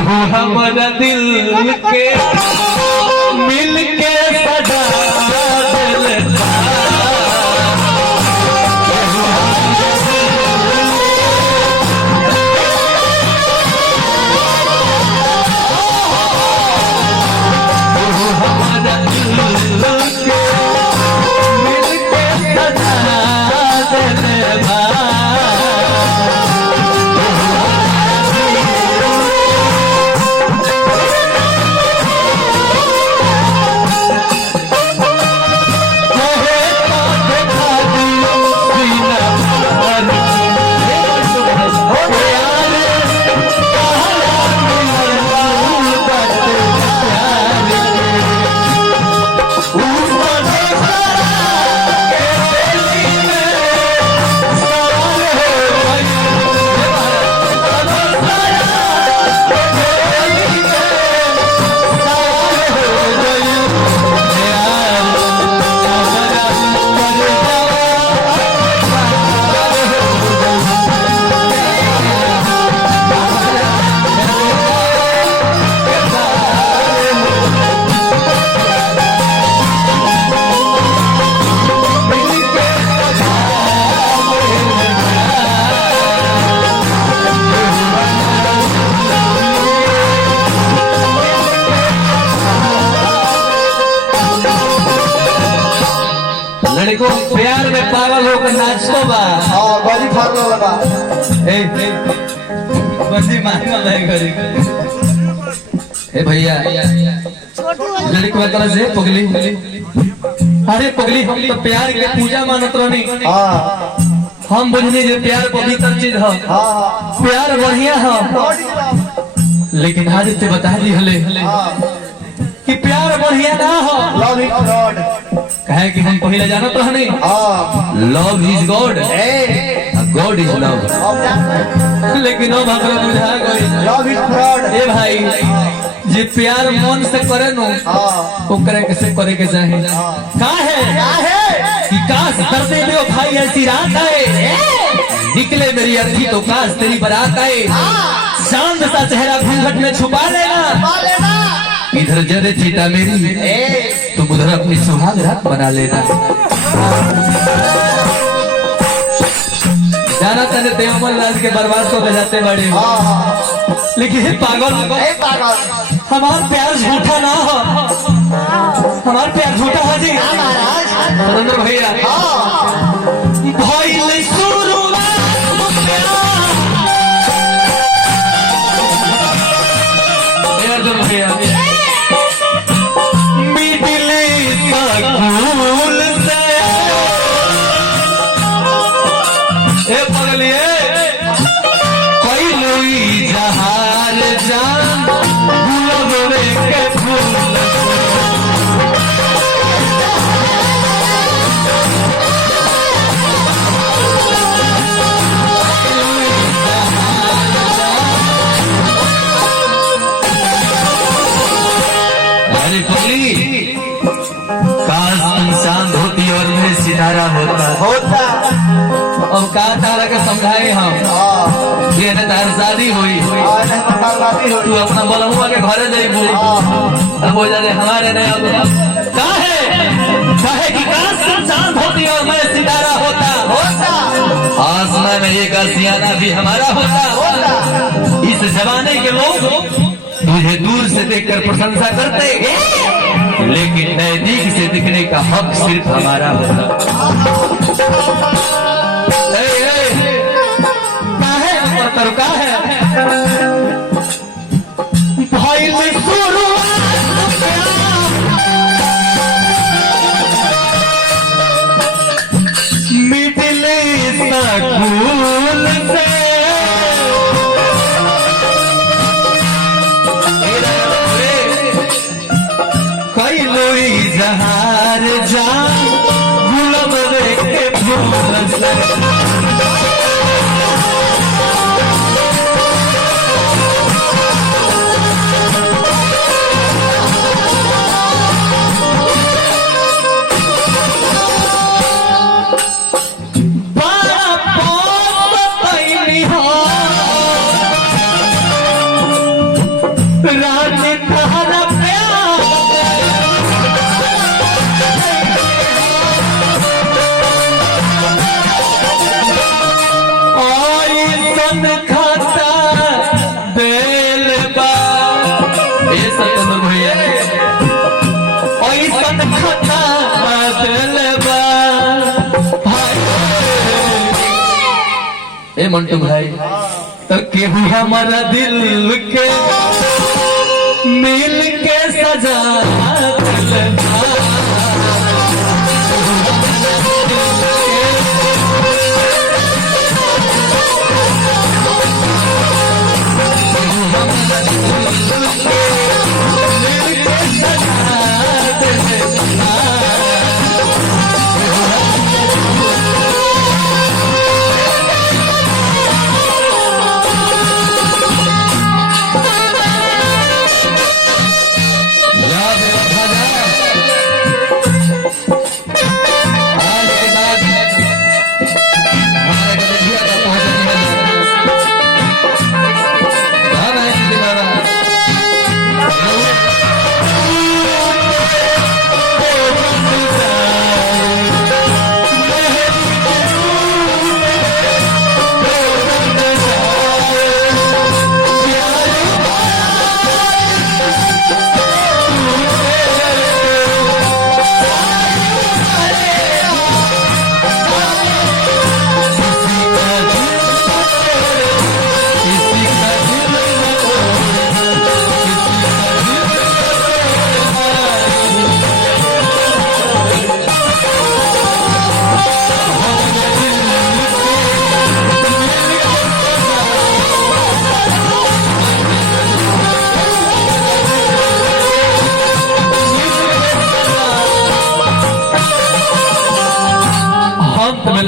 केहू हमारा दिल के मिल के सजा दिलता हमारा दिल के मिल के सजा दिलता लड़को प्यार में पागल होकर नाचतो बा गली फाड़ने लगा बंदी मारने वाला है घरे ए भैया लड़की की तरह से पगली अरे पगली हम तो प्यार के पूजा मानत रहनी हम बुझनी जे प्यार पवित्र चीज है प्यार बढ़िया है लेकिन आज ते बता दी हले कि प्यार बढ़िया ना हो लव इज गॉड कहे कि हम पहले जानत रहनी love is God God is love लेकिन अब हमरा बुझा गई लव इज फ्रॉड ए भाई जे प्यार मन से करे नो ओकरे कैसे करे के चाहे का है कि काश दर्दे में भाई ऐसी रात आए निकले मेरी अर्थी तो काश तेरी बारात आए चांद सा चेहरा घूंघट में छुपा लेना इधर जरे चीता मेरी तुम उधर अपनी सुहाग रात बना लेना जाना तने देवमल राज के बर्बाद को बजाते बड़े लेकिन पागल हमारा प्यार झूठा ना हो हमारा प्यार झूठा है जी सरेंद्र भैया भाई शुरू भैया सितारा होता अब का तारा के समझाए हम ये न तार शादी हुई तू अपना बलहुआ के घरे जाइबू अब हो जाए हमारे नहीं काहे कि काश चांद होती और मैं सितारा होता आसमान में एक आशियाना भी हमारा होता इस जमाने के लोग तुझे दूर से देखकर प्रशंसा करते लेकिन नजदीक से दिखने का हक सिर्फ हमारा होता का है भाई मिटले सकूल से कई लोई जहार जा गुलाब के फूल से तहरा प्यार आई सन खाता दिल बा ये सतन भैया आई सन खाता दिल बा ए मंटू भाई तो केहू हमारा दिल के मिल के सजा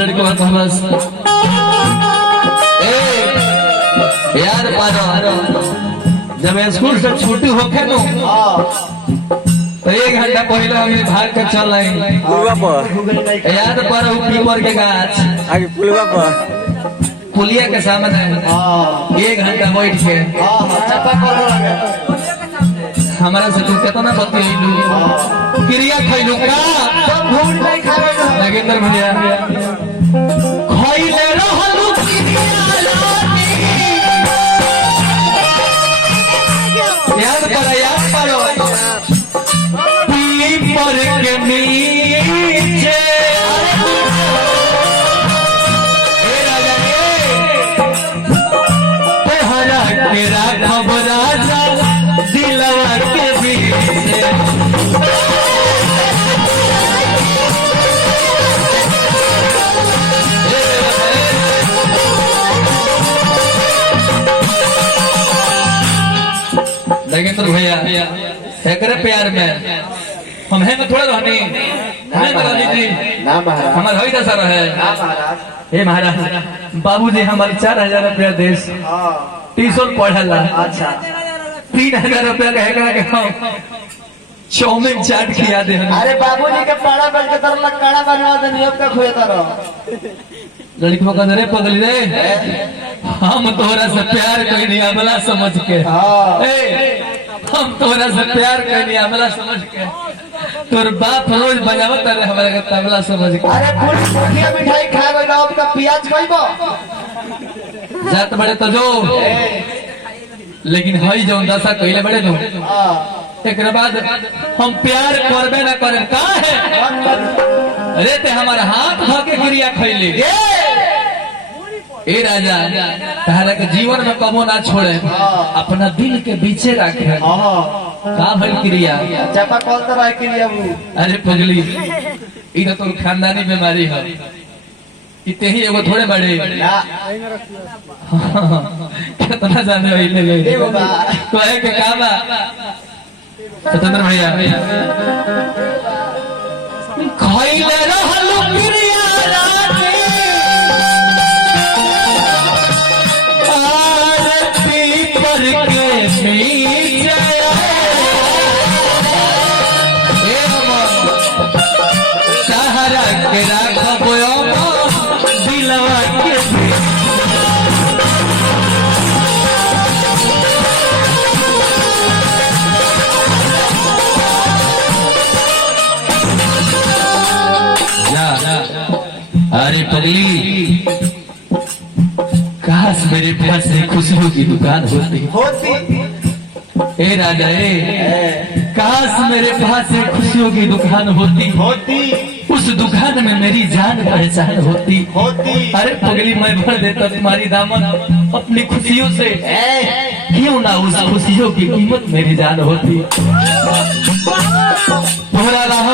लड़के बात बस यार पारो जब स्कूल से छुट्टी होके नो तो 1 घंटा पहले हम भाग के चल आई पुलवा पर याद पर पीपर के गाछ आगे पुलवा पर पुलिया के सामने 1 घंटा बैठ के हमारा से तू कितना बतियलू क्रिया खैलू का नागेंद्र भैया खैले रहलू याद करो पीपर के नीचे तोहरा के राखब राजा दिलवा के बीच नागेंद्र भैया एकरे प्यार में हम हैं थोड़ा रहनी हमें तो थी ना महाराज हमार होई दशा रहे ना महाराज हे महाराज बाबूजी हमारे 4000 रुपया देश ट्यूशन पढ़ला अच्छा 3000 रुपया कहेगा कि हम चौमिन चाट खिया दे अरे बाबूजी के पाड़ा बन के तरह लकड़ा बनवा दे नियम का खोए तरह लड़की को रे पगली रे हम तोरा से प्यार कोई नहीं अमला समझ के हम तोरा से प्यार कोई नहीं अमला समझ के तोर बाप रोज बजावत रहे हमारे के तबला समझ के अरे पूरी मुठिया मिठाई खाए बना आपका प्याज खाइबो जात बड़े तो जो लेकिन हई जो दशा कइले बड़े नु एक बाद हम प्यार करबे ना करे का है अरे ते हमारा हाथ ध के गिरिया खैली ए राजा तारा के जीवन में कबो ना छोड़े अपना दिल के बीचे रखे का भइल क्रिया चापा कॉल तो रह के लिए अरे पगली ई तो खानदानी बीमारी है इते ही एगो थोड़े बड़े कितना जाने ले गए तो है के का बा सतेंद्र भैया खइले रहलू क्रिया रानी आरती पर के नीचे ए मन सहारा के राखबो दिलवा के अरे पगली, काश मेरे पास से खुशियों की दुकान होती। ए राजा काश मेरे पास से खुशियों की दुकान होती। उस दुकान में मेरी जान पहचान होती। अरे पगली, मैं भर देता तुम्हारी दामन अपनी खुशियों से। क्यों ना उस खुशियों की कीमत मेरी जान होती।